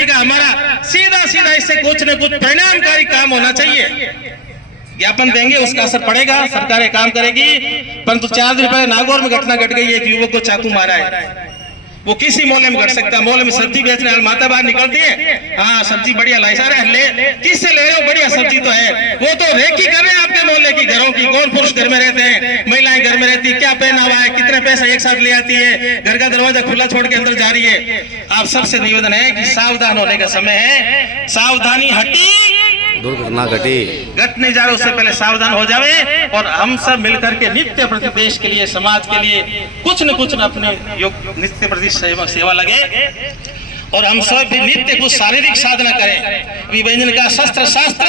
व्यक्ति का हमारा सीधा सीधा इससे कुछ न कुछ परिणामकारी काम होना चाहिए। ज्ञापन देंगे, उसका असर पड़ेगा, सरकारें काम करेगी। परंतु 4 दिन पहले नागौर में घटना घट गई, एक युवक को चाकू मारा है। वो किसी मोहल्ले में घट सकता है। मोहल्ले में सब्जी बेचने वाली माता बाहर निकलती है, हाँ सब्जी बढ़िया लाई, सारे ले किससे ले रहे हो, बढ़िया सब्जी तो है। वो तो रेकी कर रहे हैं आपके मोहल्ले की, घरों की। कौन पुरुष घर में रहते हैं, महिलाएं घर में रहती है, क्या पहना हुआ है, कितने पैसा एक साथ ले आती है, घर का दरवाजा खुला छोड़ के अंदर जा रही है। आप सबसे निवेदन है कि सावधान होने का समय है। सावधानी हटी, दुर्घटना घटी, घट नहीं जावे, उससे पहले सावधान हो जावे। और हम सब मिलकर के नित्य प्रति देश के लिए, समाज के लिए कुछ न कुछ अपने नित्य प्रति सेवा लगे। और हम सब भी नित्य कुछ शारीरिक साधना करें। विभजन का शस्त्र शास्त्र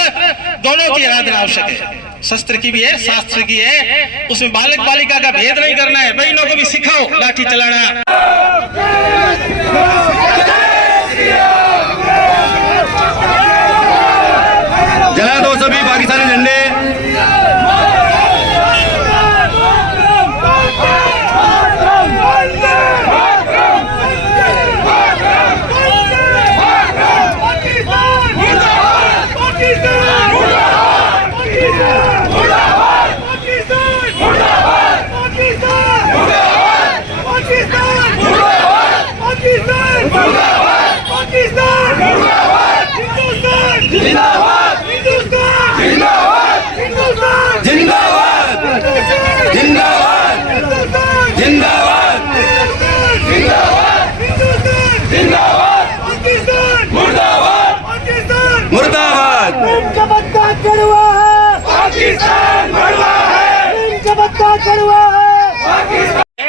दोनों की आराधना आवश्यक है। शस्त्र की भी है, शास्त्र की है। उसमें बालक बालिका का भेद नहीं करना है। बहनों को भी सिखाओ लाठी चलाना। जला दो सभी पाकिस्तानी झंडे।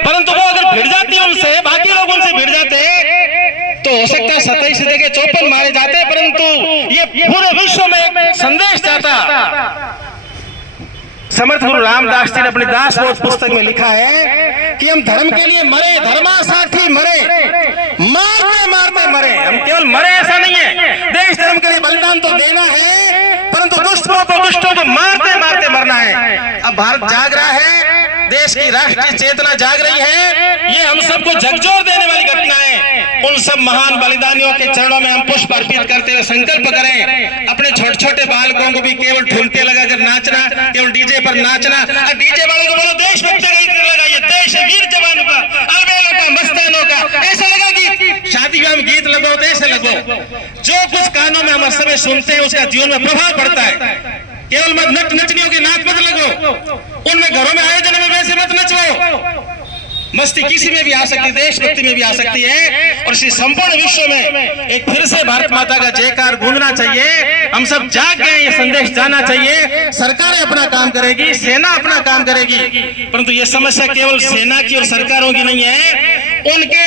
परंतु वो अगर भिड़ जाती है उनसे, बाकी लोग उनसे भिड़ जाते तो हो सकता है 27 जगह 54 मारे जाते। परंतु ये पूरे विश्व में एक संदेश जाता। समर्थ गुरु रामदास जी ने अपनी दासबोध पुस्तक में लिखा है कि हम धर्म के लिए मरे, धर्मासाथी मरे, मारते मारते मरे। हम केवल मरे ऐसा नहीं है, देश धर्म के लिए बलिदान तो देना है, परंतु दुष्टों को मारते मारते मरना है। अब भारत जाग रहा है, देश की राष्ट्रीय चेतना जाग रही है। ये हम सबको झकझोर देने वाली घटना है। उन सब महान बलिदानियों के चरणों में हम पुष्प अर्पित करते हुए संकल्प करें, अपने छोटे छोटे बालकों को भी केवल ठुमके लगाकर नाचना, केवल डीजे पर नाचना। डीजे वालों को बोलो देशभक्त का गीत लगाइए, देश वीर जवानों का, अलबेलों का, मस्तानों का। ऐसा लगा कि शादी ब्याह में गीत लगाओ तो ऐसे लगो। जो कुछ कानों में हम हर समय सुनते हैं उसका जीवन में प्रभाव पड़ता है। केवल मत नचनियों के नाच मत लगो, उनमें घरों में आयोजन में वैसे मत नचो। मस्ती किसी में भी आ सकती है, देशभक्ति में भी आ सकती है। और इसी संपूर्ण विश्व में एक फिर से भारत माता का जयकार गूंजना चाहिए। हम सब जाग गए, ये संदेश जाना चाहिए। सरकारें अपना काम करेगी, सेना अपना काम करेगी, परंतु ये समस्या केवल सेना की और सरकारों की नहीं है। उनके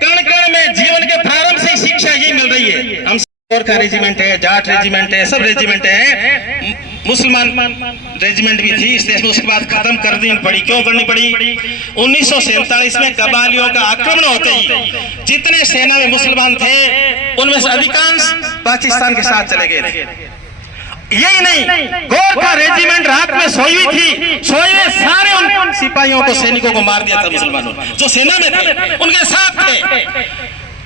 कण कण में जीवन के प्रारंभ से शिक्षा यही मिल रही है। हम का रेजिमेंट है, जाट रेजिमेंट है, सब रेजिमेंट है। मुसलमान रेजिमेंट भी थी इस देश में, उसके बाद खत्म कर दी पड़ी। क्यों करनी पड़ी? 1947 में कबालियों का आक्रमण होते ही जितने सेना में मुसलमान थे उनमें से अधिकांश पाकिस्तान के साथ चले गए थे। यही नहीं, गोरखा रेजिमेंट रात में सोई हुई थी, सोए सारे उन सिपाहियों को, सैनिकों को मार दिया था मुसलमानों जो सेना में थे, उनके साथ थे।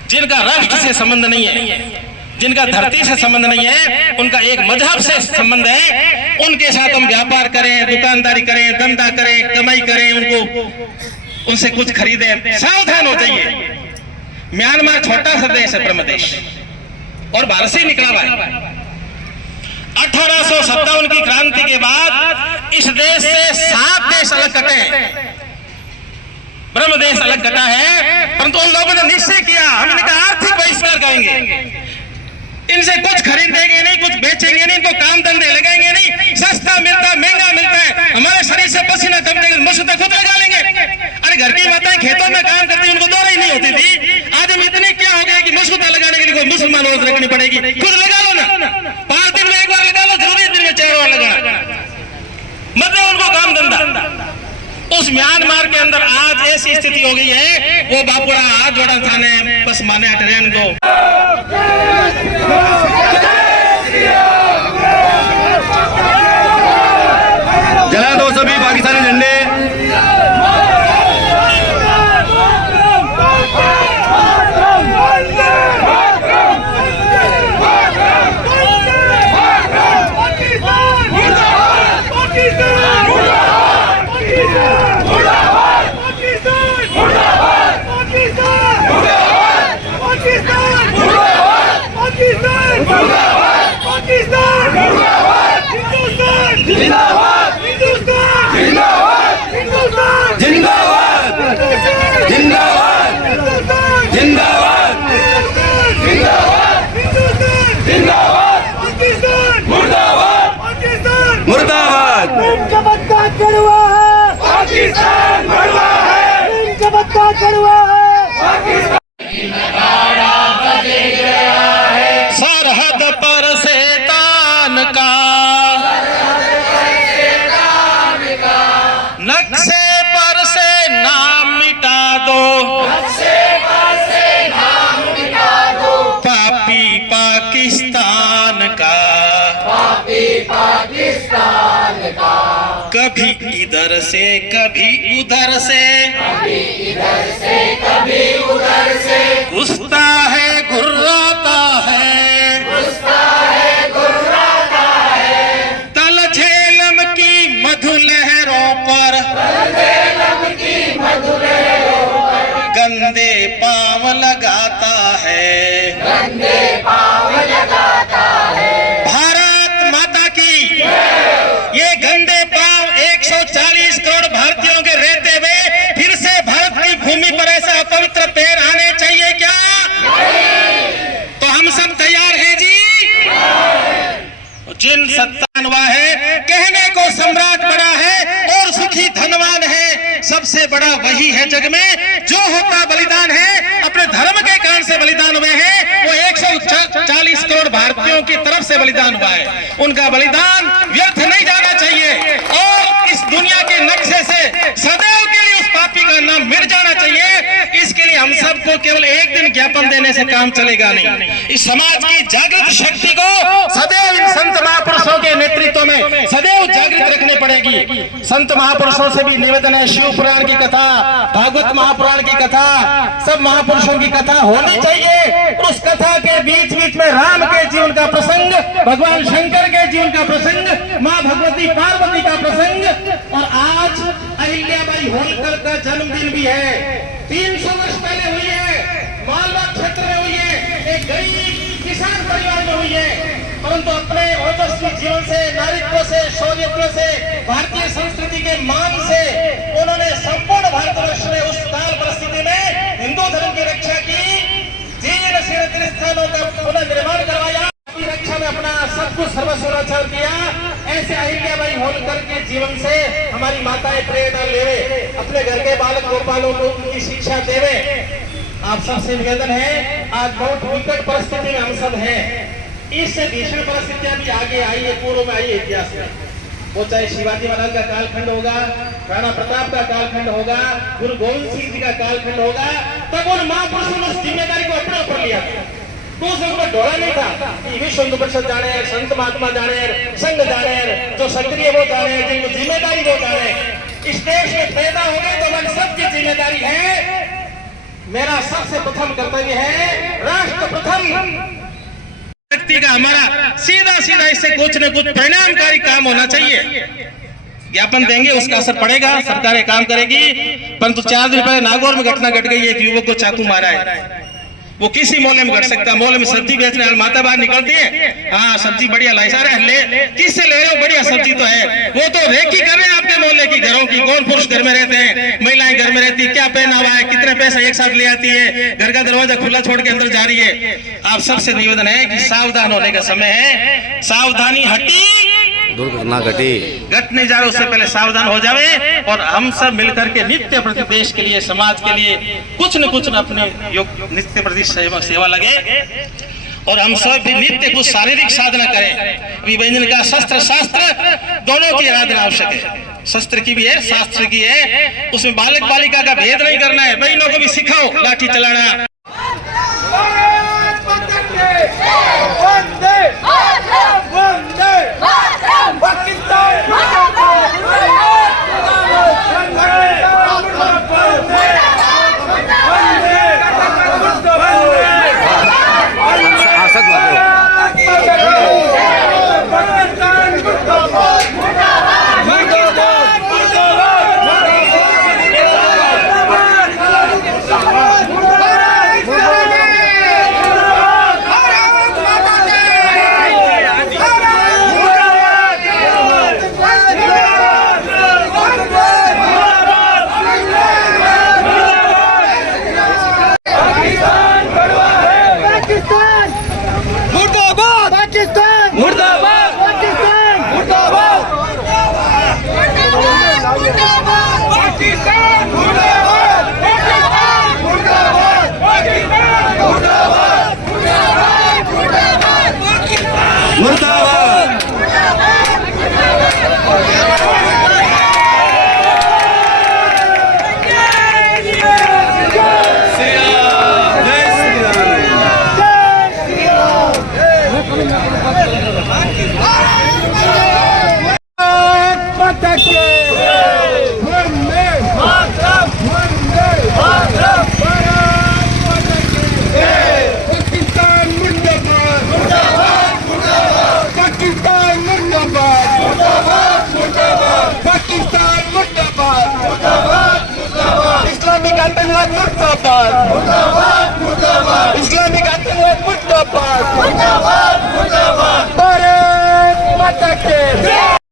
जिनका राष्ट्र से संबंध नहीं है, जिनका धरती से संबंध नहीं है, उनका एक मजहब से संबंध है, उनके साथ हम व्यापार करें, दुकानदारी करें, धंधा करें, कमाई करें, उनको उनसे कुछ खरीदें। सावधान हो जाइए। म्यांमार छोटा सा देश है, ब्रह्म देश, और भारत से निकला हुआ है। 1857 की क्रांति के बाद इस देश से 7 देश अलग कटे हैं। ब्रह्म देश अलग कटा है, परंतु उन लोगों ने निश्चय किया, हमने कहा आर्थिक बहिष्कार करेंगे, इनसे कुछ खरीदेंगे नहीं, कुछ बेचेंगे नहीं, इनको काम धंधे लगाएंगे नहीं। सस्ता मिलता है, महंगा मिलता है, हमारे शरीर से पसीना कम देंगे, मसूदा खुद लगा लेंगे। अरे घर की माताएं खेतों में काम करती, उनको दौड़ ही नहीं होती थी। आज हम इतने क्या हो गए कि मसूदा लगाने के लिए कोई मुसलमान औरत रखनी पड़ेगी। खुद लगा लो ना, 5 दिन में एक बार लगा लो, जरूरी दिन में 4 बार लगाना, मतलब उनको काम धंधा। उस म्यांमार के अंदर आज ऐसी स्थिति हो गई है, वो बापुड़ा हाथ जोड़ा थाने बस माने ट्रेन को। जला दो सभी पाकिस्तानी झंडे। जिंदाबाद जिंदाबाद जिंदाबाद जिंदाबाद जिंदाबाद जिंदाबाद मुर्दाबाद मुर्दाबाद इनका बच्चा कड़वा है, पाकिस्तान भड़वा है इनका बच्चा कड़वा है। सरहद पर शैतान का नक्शे पर से नाम मिटा दो, पापी पाकिस्तान का कभी इधर से कभी उधर से घुसता है घुर्राता है तल झेलम की मधु लहरों पर गंदे पांव लगाता है भारत माता की ये गंदे पांव 140 करोड़ भारतीयों के रहते हुए फिर से भारत की भूमि पर ऐसा अपवित्र पैर आने चाहिए क्या? तो हम सब तैयार हैं जी। जिन सत्तानवा है कहने को सम्राट बड़ा है और सुखी धनवान है, सबसे बड़ा वही है जग में जो होता बलिदान है, अपने धर्म के कारण से बलिदान हुए हैं। वो 140 करोड़ भारतीयों की तरफ से बलिदान हुआ है, उनका बलिदान व्यर्थ नहीं जाना चाहिए और इस दुनिया के नक्शे से सदैव के लिए उस पापी का नाम मिट जाना चाहिए। इसके लिए हम सबको केवल एक दिन ज्ञापन देने से काम चलेगा नहीं, इस समाज की जागृत शक्ति को सदैव इन संत महापुरुषों के नेतृत्व में सदैव जागृत रखनी पड़ेगी। संत महापुरुषों से भी निवेदन है, शिव पुराण की कथा, भागवत महापुराण की कथा, सब महापुरुषों की कथा होनी चाहिए। उस कथा के बीच बीच में राम के जीवन का प्रसंग, भगवान शंकर के जीवन का प्रसंग, माँ भगवती पार्वती का प्रसंग, और आज अहिल्याबाई होलकर का जन्मदिन भी है। 300 वर्ष पहले हुई है, मालवा क्षेत्र में हुई है, एक गरीब किसान परिवार में हुई है, परंतु अपने ओजस्वी जीवन से, नारीत्व से, शौर्यत्व से, भारतीय संस्कृति के मान से उन्होंने संपूर्ण भारतवर्ष में उस काल परिस्थिति में हिंदू धर्म की रक्षा की, जीर्ण शीर्ण तीर्थस्थानों का पुनर्निर्माण करवाया, की रक्षा में अपना सब कुछ सर्वस्व न्यौछावर किया। ऐसे अहिल्याबाई होलकर के जीवन से हमारी माताएं प्रेरणा लेवे, अपने घर के बालक गोपालों को उनकी शिक्षा देवे। आप सबसे निवेदन है, आज बहुत विकट परिस्थिति में हम सब हैं, इससे भीषण परिस्थितियां भी आगे आई है, पूर्व में आई है इतिहास में। वो चाहे शिवाजी महाराज का कालखंड होगा, राणा प्रताप का कालखंड होगा, गुरु गोविंद सिंह जी का कालखंड होगा, तब उन महापुरुषों ने उस जिम्मेदारी को अपने ऊपर लिया था। तो उस ऊपर ढोला नहीं था कि विश्व हिंदू परिषद जाने, संत महात्मा जाने, संघ जाने, जो सक्रिय वो जाने, जिनको जिम्मेदारी वो जाने। इस देश में पैदा हो गए तो मन सबकी जिम्मेदारी है। मेरा सबसे प्रथम कर्तव्य है, राष्ट्र प्रथम। व्यक्ति का हमारा सीधा सीधा इससे कुछ न कुछ परिणामकारी काम होना चाहिए। ज्ञापन देंगे, उसका असर पड़ेगा, सरकारें काम करेगी। परंतु 4 दिन पहले नागौर में घटना घट गई, एक युवक को चाकू मारा है। वो किसी मोहल्ले में घट सकता है, मोहल्ले में सब्जी बेचने वाली माता बाहर निकलती है, हाँ सब्जी बढ़िया लाई, सारे ले, किससे ले रहे हो, बढ़िया सब्जी तो है। वो तो रेकी कर रहे हैं आपके मोहल्ले की घरों की, कौन पुरुष घर में रहते हैं, महिलाएं घर में रहती, क्या पहना हुआ है, कितने पैसे एक साथ ले आती है, घर का दरवाजा खुला छोड़ के अंदर जा रही है। आप सबसे निवेदन है कि सावधान होने का समय है, सावधानी हटी दुर्घटना घटी, घट नहीं जा रहा, उससे पहले सावधान हो जावे और हम सब मिलकर के नित्य प्रति देश के लिए, समाज के लिए कुछ न कुछ अपने नित्य प्रति सेवा लगे और हम सब भी नित्य कुछ शारीरिक साधना करें। विभजन का शस्त्र शास्त्र दोनों की आराधना आवश्यक है, शस्त्र की भी है, शास्त्र की है। उसमें बालक बालिका का भेद नहीं करना है, बहनों को भी सिखाओ लाठी चलाना।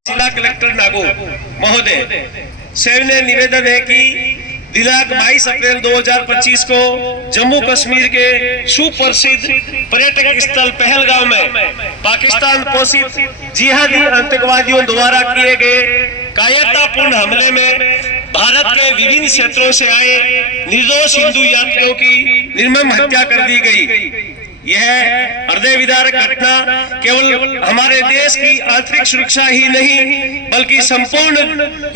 जिला कलेक्टर नागो महोदय सविनय निवेदन है कि दिनांक 22 अप्रैल 2025 को जम्मू कश्मीर के सुप्रसिद्ध पर्यटक स्थल पहलगाम में पाकिस्तान पोषित जिहादी आतंकवादियों द्वारा किए गए कायरतापूर्ण हमले में भारत के विभिन्न क्षेत्रों से आए निर्दोष हिंदू यात्रियों की निर्मम हत्या कर दी गई। यह हृदय विदारक घटना केवल हमारे देश की आंतरिक सुरक्षा ही नहीं बल्कि संपूर्ण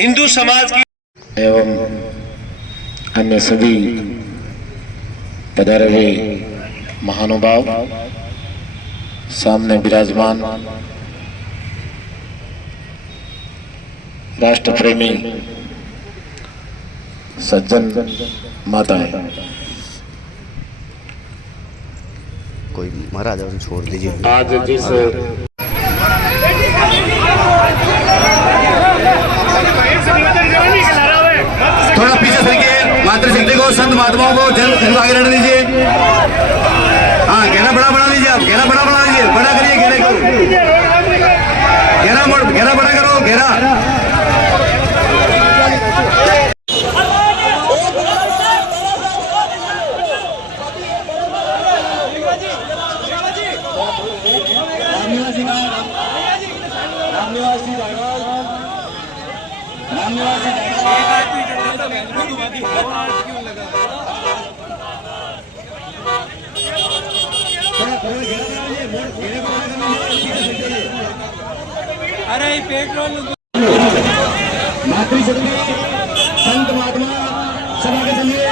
हिंदू समाज की एवं अन्य सभी पधारे हुए महानुभाव, सामने विराजमान राष्ट्र प्रेमी सज्जन माताएं, कोई महाराज उसे छोड़ दीजिए। आज जिस थोड़ा पीछे सरिए, मातृशक्ति को, संत महात्माओं को जल आगे रहने दीजिए। हाँ, घेरा बड़ा बना लीजिए, आप घेरा बड़ा बना लीजिए, बड़ा करिए घेरे को, घेरा बड़ा करो, घेरा। अरे पेट्रोल मातृशक्ति संत महात्मा सभा के चलिए।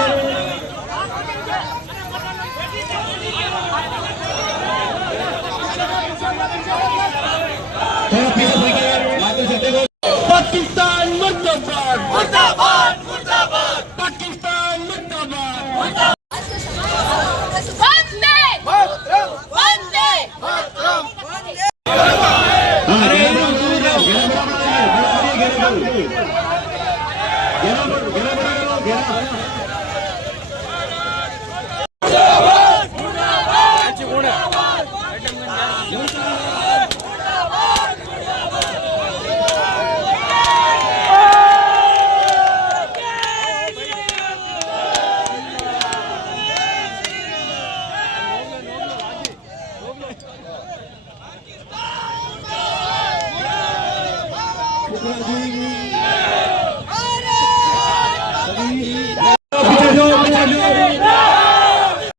थोड़ा पीछे सरिए, मातृशक्ति को। पाकिस्तान मुर्दाबाद, मुर्दाबाद, मुर्दाबाद, पाकिस्तान मुर्दाबाद। मुर्दाबाद